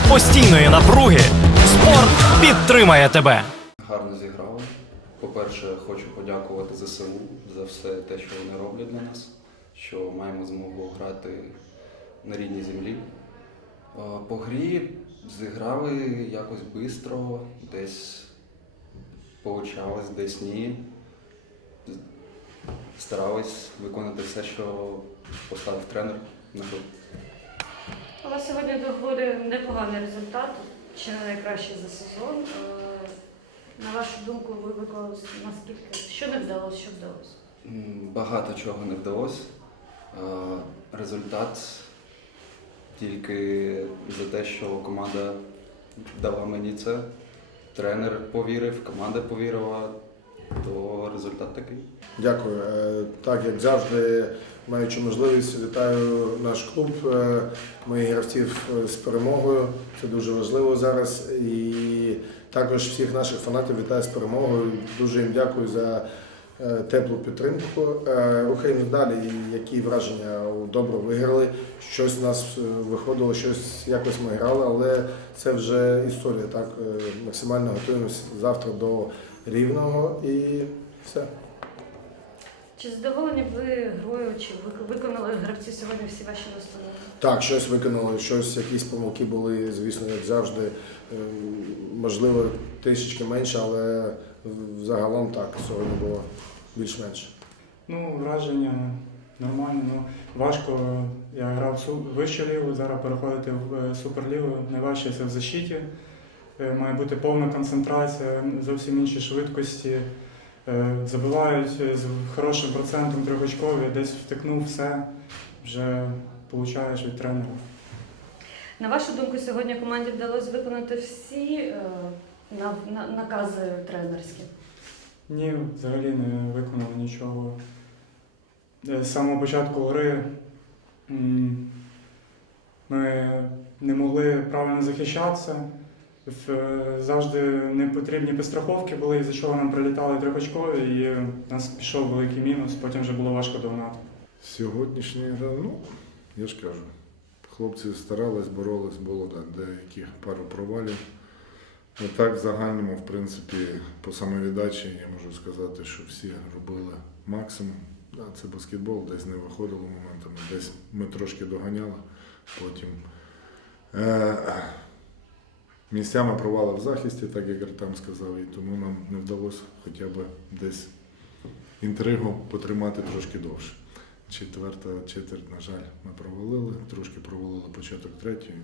Серед постійної напруги спорт підтримає тебе. Гарно зіграли. По-перше, хочу подякувати ЗСУ за все те, що вони роблять для нас, що маємо змогу грати на рідній землі. Е, По грі зіграли якось швидко, десь получалось, десь ні. Старались виконати все, що поставив тренер на гру. Вас сьогодні доволі непоганий результат, чи не найкращий за сезон. Е, На вашу думку, ви виконали наскільки? Що не вдалося, що вдалося? Багато чого не вдалося. Е, Результат тільки за те, що команда дала мені це. Тренер повірив, команда повірила, то результат такий. Дякую. Е, Так, як завжди, маючи можливість, вітаю наш клуб, е, моїх гравців е, з перемогою. Це дуже важливо зараз. І також всіх наших фанатів вітаю з перемогою. Дуже їм дякую за теплу підтримку. Е, Рухаємось далі. Які враження добре виграли. Щось у нас е, виходило, щось якось ми грали, але це вже історія. Так, Е, максимально готуємося завтра до рівного і все. Чи задоволені ви грою, чи ви- виконали гравці сьогодні всі ваші настанови? Так, щось виконали, щось, якісь помилки були, звісно, як завжди. Ем, Можливо, тисячки менше, але загалом так, сьогодні було більш-менш. Ну, враження нормальні. Ну, важко. Я грав су- вищу лігу, зараз переходити в е, суперлігу. Найважче це в защиті. Е, Має бути повна концентрація, зовсім інші швидкості. Е, Забивають е, з хорошим процентом трьохочкові, десь втикнув все, вже получаєш від тренера. На вашу думку, сьогодні команді вдалося виконати всі е, на- на- накази тренерські? Ні, взагалі не виконали нічого. Е, З самого початку гри ми не могли правильно захищатися. В- е, Завжди не потрібні підстраховки були, із-за чого нам прилітали трьохочкові, і в нас пішов великий мінус, потім вже було важко догнати. Сьогоднішня гра, ну, я ж кажу, хлопці старались, боролись, було деяких пару провалів. Ну, так, в загальному, в принципі, по самовіддачі я можу сказати, що всі робили максимум. Да, це баскетбол, десь не виходило моментами, десь ми трошки доганяли, потім е, місцями провали в захисті, так як Артем сказав, і тому нам не вдалося хоча б десь інтригу потримати трошки довше. Четверта четверть, на жаль, ми провалили, трошки провалили початок третьої.